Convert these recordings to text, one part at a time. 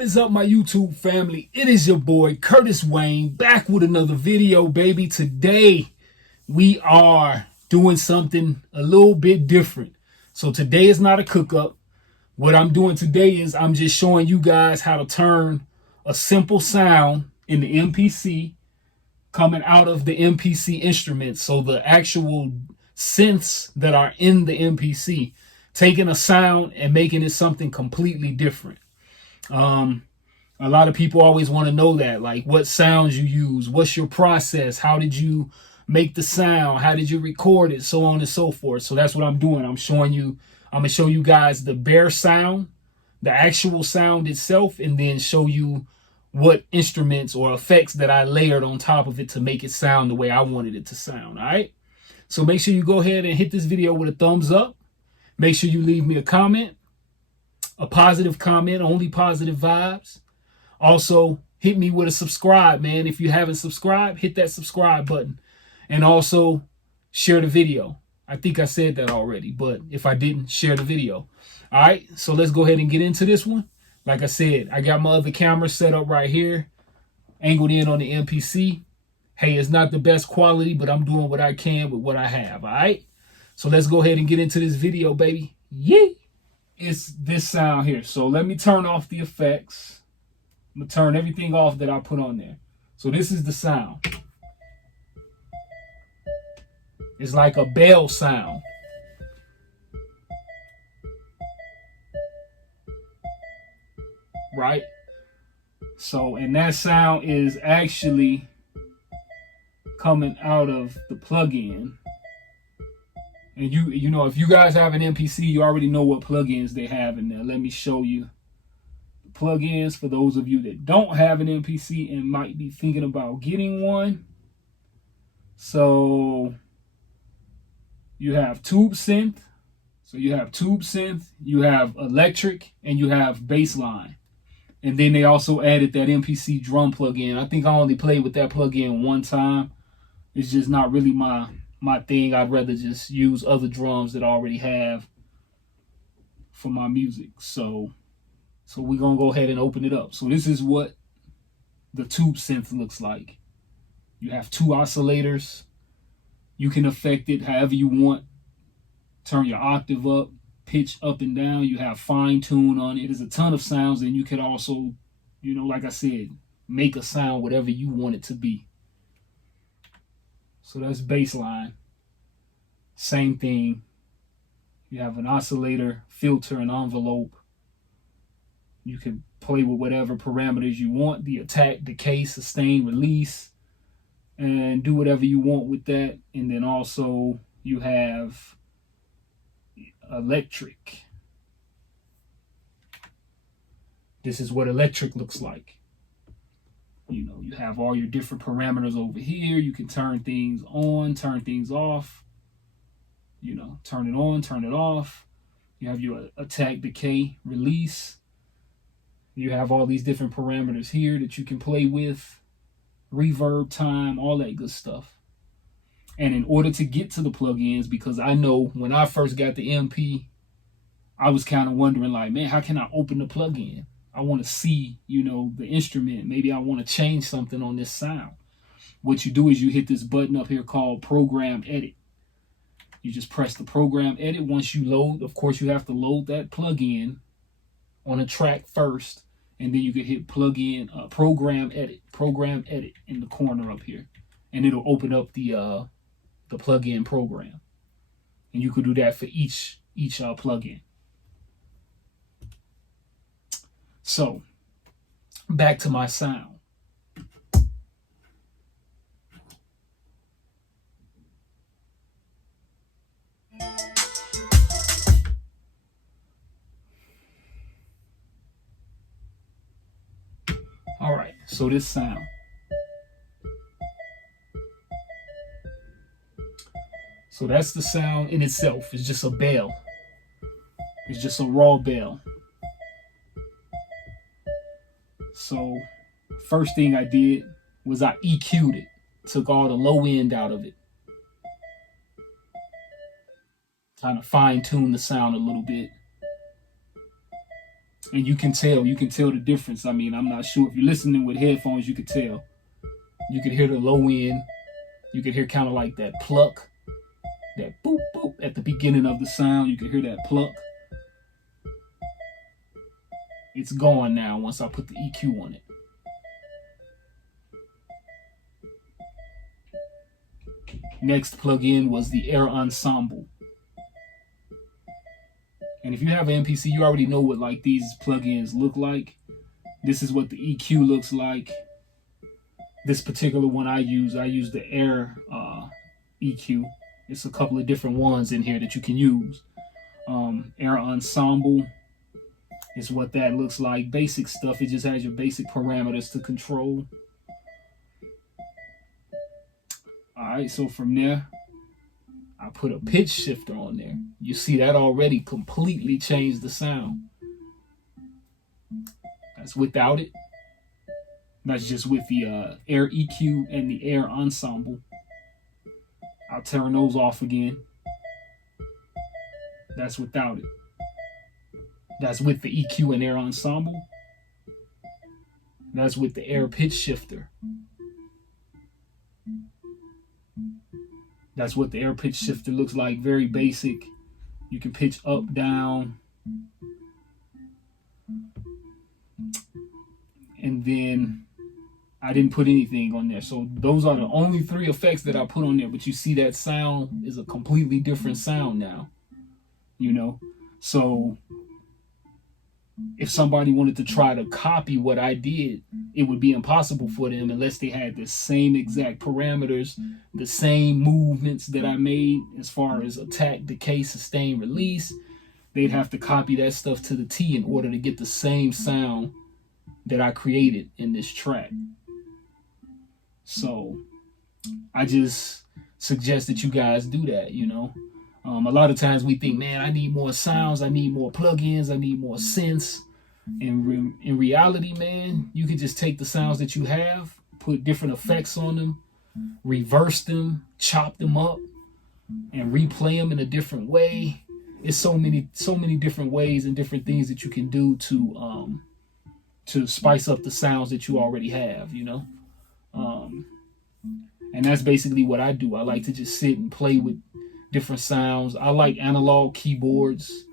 What is up, my YouTube family? It is your boy Curtis Wayne back with another video, baby. Today we are doing something a little bit different. So today is not a cook-up. What I'm doing today is I'm just showing you guys how to turn a simple sound in the MPC coming out of the MPC instruments. So the actual synths that are in the MPC, taking a sound and making it something completely different. A lot of people always want to know that, like, what sounds you use, what's your process, how did you make the sound, how did you record it, so on and so forth. So that's what I'm doing. I'm gonna show you guys the bare sound, the actual sound itself, and then show you what instruments or effects that I layered on top of it to make it sound the way I wanted it to sound. All right, so make sure you go ahead and hit this video with a thumbs up. Make sure you leave me a comment, a positive comment, only positive vibes. Also, hit me with a subscribe, man. If you haven't subscribed, hit that subscribe button. And also, share the video. I think I said that already, but if I didn't, share the video. All right, so let's go ahead and get into this one. Like I said, I got my other camera set up right here, angled in on the MPC. Hey, it's not the best quality, but I'm doing what I can with what I have, all right? So let's go ahead and get into this video, baby. Yee! It's this sound here. So let me turn off the effects. I'm going to turn everything off that I put on there. So this is the sound. It's like a bell sound. Right? So, and that sound is actually coming out of the plugin. And you know, if you guys have an MPC, you already know what plugins they have in there. Let me show you the plugins for those of you that don't have an MPC and might be thinking about getting one. So you have Tube Synth. So you have Tube Synth, you have electric, and you have bassline. And then they also added that MPC Drum plugin. I think I only played with that plugin one time. It's just not really my thing. I'd rather just use other drums that I already have for my music. So we're gonna go ahead and open it up. So this is what the Tube Synth looks like. You have two oscillators. You can affect it however you want. Turn your octave up, pitch up and down. You have fine tune on it. There's a ton of sounds, and you can also, you know, like I said, make a sound whatever you want it to be. So that's baseline. Same thing. You have an oscillator, filter, and envelope. You can play with whatever parameters you want. The attack, decay, sustain, release, and do whatever you want with that. And then also you have electric. This is what electric looks like. You know, you have all your different parameters over here. You can turn things on, turn things off. You know, turn it on, turn it off. You have your attack, decay, release. You have all these different parameters here that you can play with. Reverb, time, all that good stuff. And in order to get to the plugins, because I know when I first got the MP, I was kind of wondering, like, man, how can I open the plugin? I want to see, you know, the instrument. Maybe I want to change something on this sound. What you do is you hit this button up here called Program Edit. You just press the Program Edit. Once you load, of course, you have to load that plugin on a track first, and then you can hit Program Edit in the corner up here, and it'll open up the plugin program. And you could do that for each plugin. So, back to my sound. All right, so this sound. So that's the sound in itself. It's just a bell. It's just a raw bell. So first thing I did was I EQ'd it. Took all the low end out of it. Kind of fine tune the sound a little bit. And you can tell the difference. I mean, I'm not sure if you're listening with headphones, you could tell. You could hear the low end. You could hear kind of like that pluck, that boop, boop at the beginning of the sound. You could hear that pluck. It's gone now once I put the EQ on it. Next plugin was the Air Ensemble. And if you have an MPC, you already know what like these plugins look like. This is what the EQ looks like. This particular one I use the Air EQ. It's a couple of different ones in here that you can use. Air Ensemble is what that looks like. Basic stuff. It just has your basic parameters to control. Alright, so from there, I put a pitch shifter on there. You see that already completely changed the sound. That's without it. That's just with the Air EQ and the Air Ensemble. I'll turn those off again. That's without it. That's with the EQ and Air Ensemble. That's with the Air pitch shifter. That's what the Air pitch shifter looks like. Very basic. You can pitch up, down. And then I didn't put anything on there. So those are the only 3 effects that I put on there. But you see that sound is a completely different sound now. You know? So if somebody wanted to try to copy what I did, it would be impossible for them unless they had the same exact parameters, the same movements that I made as far as attack, decay, sustain, release. They'd have to copy that stuff to the T in order to get the same sound that I created in this track. So I just suggest that you guys do that, you know. A lot of times we think, man, I need more sounds, I need more plugins, I need more synths. And in reality, man, you can just take the sounds that you have, put different effects on them, reverse them, chop them up, and replay them in a different way. It's so many different ways and different things that you can do to spice up the sounds that you already have, you know. And that's basically what I do. I like to just sit and play with different sounds. I like analog keyboards.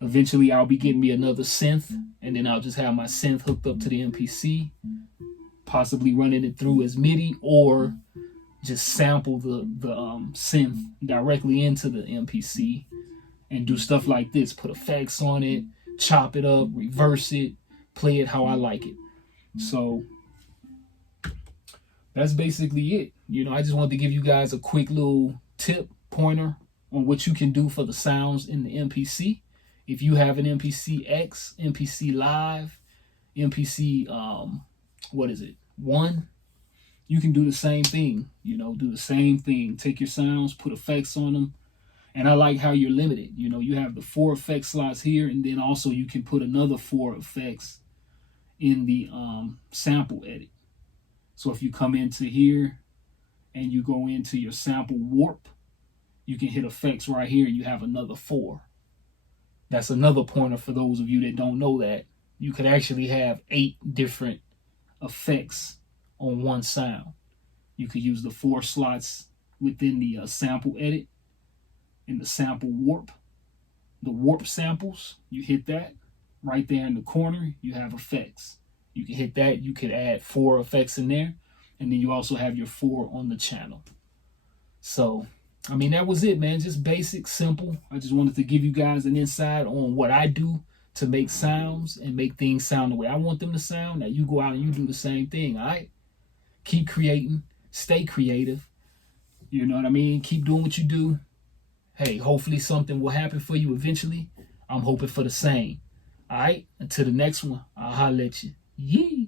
Eventually I'll be getting me another synth, and then I'll just have my synth hooked up to the MPC, possibly running it through as MIDI, or just sample the synth directly into the MPC and do stuff like this. Put effects on it, chop it up, reverse it, play it how I like it. So that's basically it. You know, I just wanted to give you guys a quick little tip, pointer on what you can do for the sounds in the MPC. If you have an MPC X, MPC Live, MPC, 1, you can do the same thing. You know, do the same thing. Take your sounds, put effects on them. And I like how you're limited. You know, you have the 4 effect slots here, and then also you can put another 4 effects in the sample edit. So if you come into here and you go into your sample warp, you can hit effects right here and you have another 4. That's another pointer for those of you that don't know that. You could actually have 8 different effects on one sound. You could use the 4 slots within the sample edit and the sample warp. The warp samples, you hit that right there in the corner, you have effects. You can hit that, you could add 4 effects in there, and then you also have your 4 on the channel. So I mean, that was it, man. Just basic, simple. I just wanted to give you guys an insight on what I do to make sounds and make things sound the way I want them to sound. Now, you go out and you do the same thing, all right? Keep creating. Stay creative. You know what I mean? Keep doing what you do. Hey, hopefully something will happen for you eventually. I'm hoping for the same. All right? Until the next one, I'll holler at you. Yee.